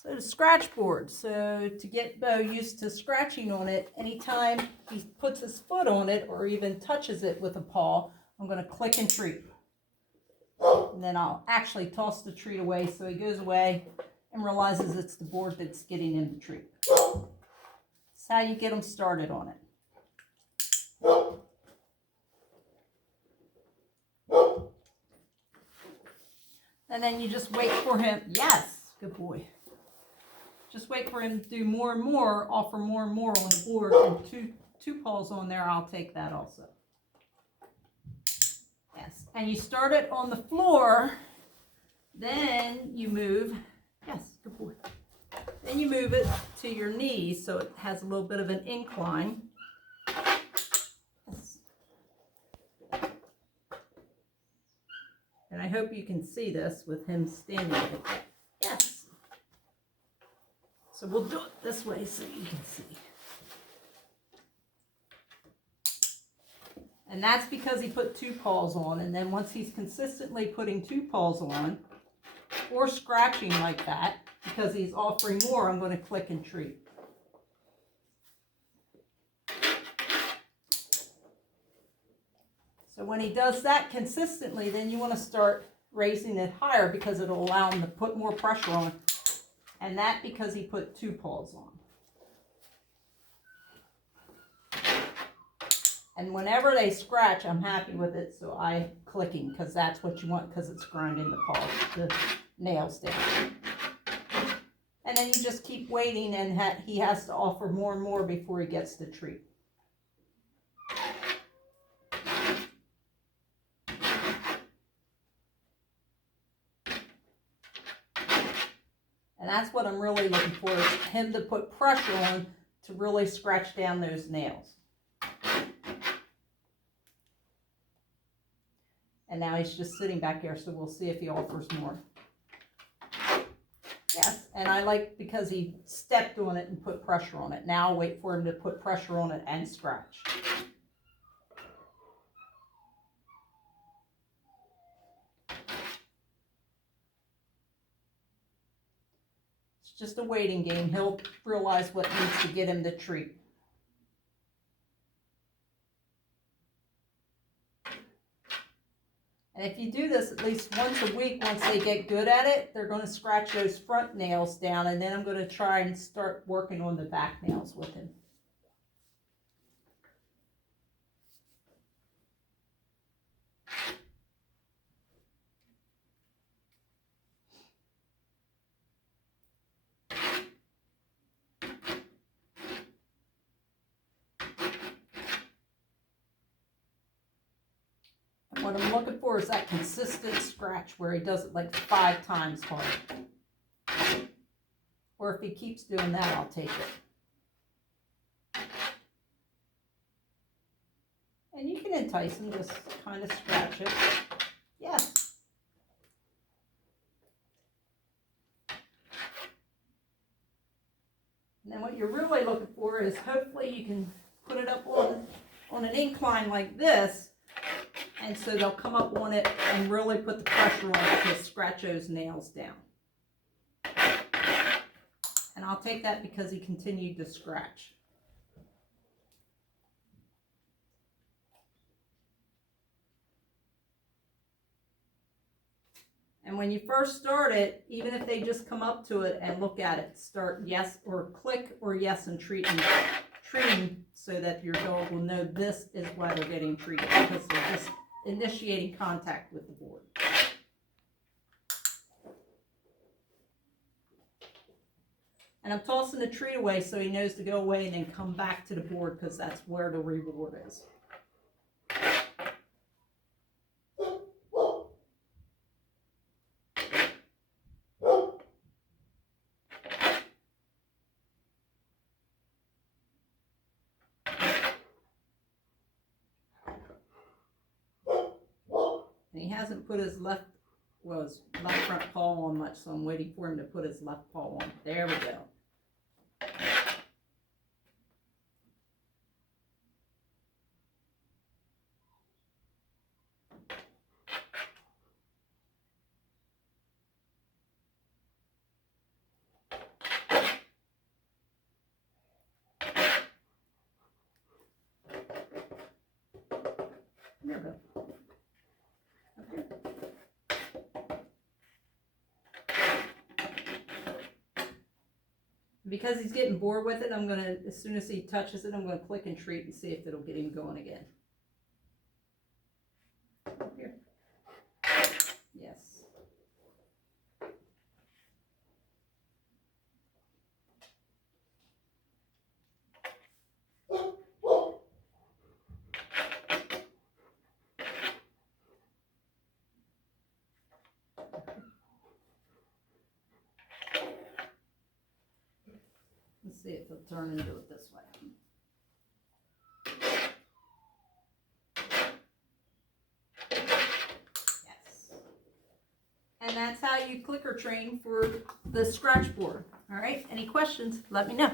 So the scratch board. So to get Bo used to scratching on it, anytime he puts his foot on it or even touches it with a paw, I'm going to click and treat. And then I'll actually toss the treat away so he goes away and realizes it's the board that's getting him the treat. That's how you get him started on it. And then you just wait for him. Yes, good boy. Just wait for him to do more and more, offer more and more on the board, and two paws on there, I'll take that also. Yes, and you start it on the floor, then you move, yes, good boy. Then you move it to your knees so it has a little bit of an incline. Yes. And I hope you can see this with him standing like that. Yes. So we'll do it this way so you can see. And that's because he put two paws on, and then once he's consistently putting two paws on, or scratching like that, because he's offering more, I'm going to click and treat. So when he does that consistently, then you want to start raising it higher because it'll allow him to put more pressure on. And that because he put two paws on. And whenever they scratch, I'm happy with it, so I clicking because that's what you want because it's grinding the nails down. And then you just keep waiting, and he has to offer more and more before he gets the treat. And that's what I'm really looking for, is him to put pressure on to really scratch down those nails. And now he's just sitting back here, so we'll see if he offers more. Yes, and I like because he stepped on it and put pressure on it. Now I'll wait for him to put pressure on it and scratch. Just a waiting game. He'll realize what needs to get him the treat. And if you do this at least once a week, once they get good at it, they're going to scratch those front nails down, and then I'm going to try and start working on the back nails with him. What I'm looking for is that consistent scratch where he does it like 5 times hard. Or if he keeps doing that, I'll take it. And you can entice him, just kind of scratch it. Yes. And then what you're really looking for is hopefully you can put it up on an incline like this. And so they'll come up on it and really put the pressure on it to scratch those nails down. And I'll take that because he continued to scratch. And when you first start it, even if they just come up to it and look at it, start yes or click or yes and treating so that your dog will know this is why they're getting treated, because they're just initiating contact with the board. And I'm tossing the treat away so he knows to go away and then come back to the board, because that's where the reward is. And he hasn't put his left front paw on much, so I'm waiting for him to put his left paw on. There we go. Because he's getting bored with it, I'm gonna, as soon as he touches it, I'm gonna click and treat and see if it'll get him going again. Here. Yes. Let's see if he'll turn and do it this way. Yes. And that's how you clicker train for the Scratchboard. All right, any questions, let me know.